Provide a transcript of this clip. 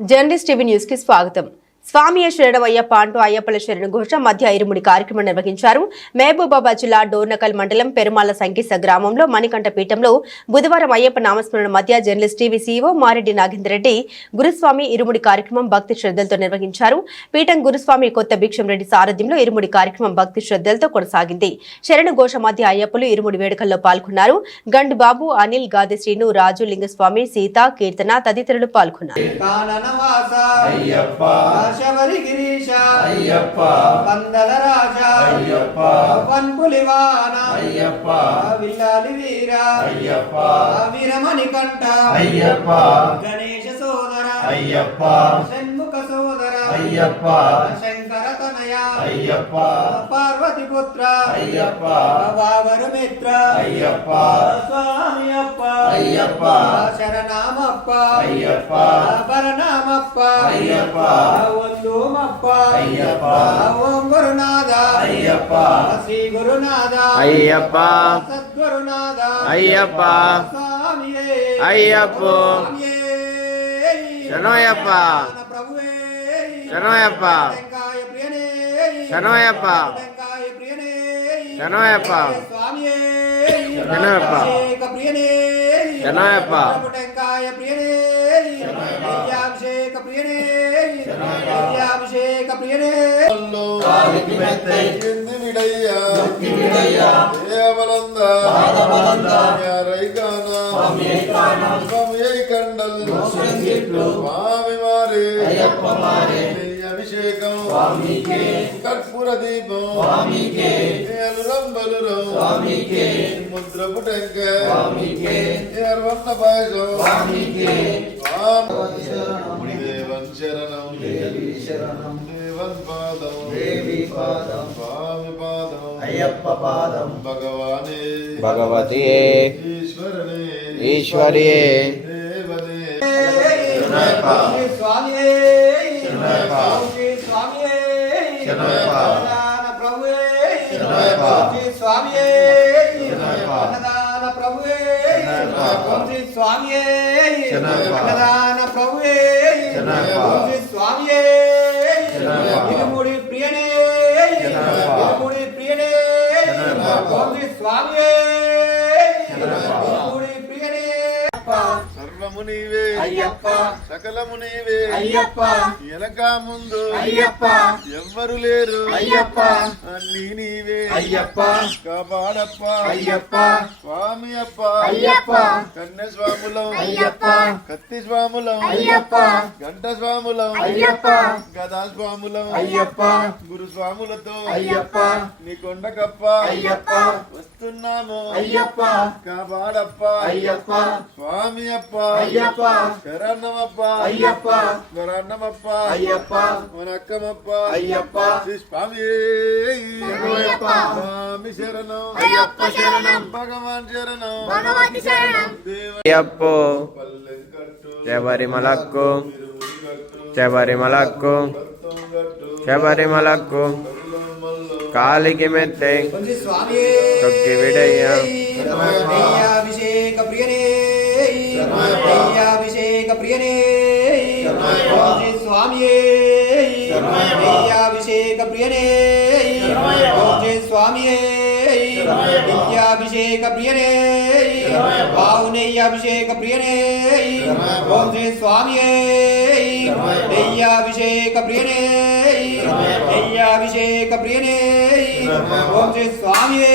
Journalist TV news కి స్వాగతం. స్వామి శరణమయ్యప్ప అంటూ అయ్యప్పల శరణ ఘోష మధ్య ఇరుముడి కార్యక్రమం నిర్వహించారు. మహబూబాబాద్ జిల్లా డోర్నకల్ మండలం పెరుమాల సంకీస గ్రామంలో మణికంఠ పీఠంలో బుధవారం అయ్యప్ప నామస్మరణ మధ్య journalist TV CEO Mareddy Nagender Reddy గురుస్వామి ఇరుముడి కార్యక్రమం భక్తి శ్రద్ధలతో నిర్వహించారు. పీఠం గురుస్వామి కొత్త భిక్షం రెడ్డి సారథ్యంలో ఇరుముడి కార్యక్రమం భక్తి శ్రద్ధలతో కొనసాగింది. శరణ ఘోష మధ్య అయ్యప్పలు ఇరుముడి వేడుకల్లో పాల్గొన్నారు. గండు బాబు, అనిల్, గాది శ్రీను, రాజు, లింగస్వామి, సీత, కీర్తన తదితరులు పాల్గొన్నారు. శబరి గిరీశ అయ్యప్ప, పందల రాజా అయ్యప్ప, వన్పులివాన అయ్యప్ప, విల్లాలి వీర అయ్యప్ప, వీరమణి కంఠ అయ్యప్ప, గణేశ సోదర అయ్యప్ప, షణ్ముఖ సోదర అయ్యప్ప, శంకర తనయ అయ్యప్ప, పార్వతి పుత్ర అయ్యప్ప, వావరు మిత్ర అయ్యప్ప, స్వామి అప్ప అయ్యప్ప, శరణమప్ప అయ్యప్ప, భరణమప్ప అయ్యప్ప, వందోమప్ప అయ్యప్ప, ఓం గురునాథ అయ్యప్ప, శ్రీ గురునాథ అయ్యప్ప, సద్గురునాథ అయ్యప్ప, స్వామియే అయ్యప్ప, శరణమయ్యప్ప ప్రభువే, శరణమయ్యప్ప, శరణమయ్యప్ప, శరణమయ్యప్ప, స్వామియే శరణమయ్యప్ప, ప్రియనే శరణమయ్యప్ప, ప్రియనే అభిషేక ప్రియనే అభిషేక ప్రియనే అభిషేకం కర్పూర దీపం ముద్రపు టెంకాయ పాయసం దేవన్ శరణం దేవన్ పాదం స్వామి పాదం అయ్యప్ప పాదం భగవానే భగవతి ఈశ్వరియే దేవనే స్వామియే స్వామియే ప్రభువే స్వామియే అన్నదాన ప్రభువే స్వామియే అన్నదాన ప్రభువే స్వామియే ఇరుముడి ప్రియనే ఇరుముడి ప్రియనే స్వామియే ఇరుముడి ప్రియనే సర్వము నీవే అయ్యప్ప, సకలము నీవే అయ్యప్ప, వెనక ముందు అయ్యప్ప, ఎవ్వరు లేరు అయ్యప్ప, అన్నీ నీవే అయ్యప్ప, కాపాడప్ప అయ్యప్ప, స్వామి అప్ప అయ్యప్ప, కన్య స్వాములం అయ్యప్ప, కత్తి స్వాములం అయ్యప్ప, గంట స్వాములం అయ్యప్ప, గదా స్వాములం అయ్యప్ప, గురు స్వాములతో అయ్యప్ప, నీ కొండకప్ప అయ్యప్ప, వస్తున్నాము అయ్యప్ప, కాపాడప్ప అయ్యప్ప, స్వామి అప్ప అయ్యప్ప, శరణమప్ప అయ్యప్ప, వరణమప్ప అయ్యప్ప, మనక్కమప్ప అయ్యప్ప, స్వామి స్వామి శరణం అయ్యప్ప, శరణం భగవాన్ శరణం భగవతి శరణం అయ్యప్ప, శబరిమలకు శబరిమలకు శబరిమలకు కాలికి మెత్తే తొక్కి విడయ్య అభిషేక ప్రియనే అభిషేక ప్రియనే స్వామియే అభిషేక ప్రియనే స్వామియే అభిషేక ప్రియనే బావునయ్యాభిషేక ప్రియనే ఓం శ్రీ స్వామియే అభిషేక ప్రియనే అభిషేక ప్రియనే ఓం శ్రీ స్వామియే.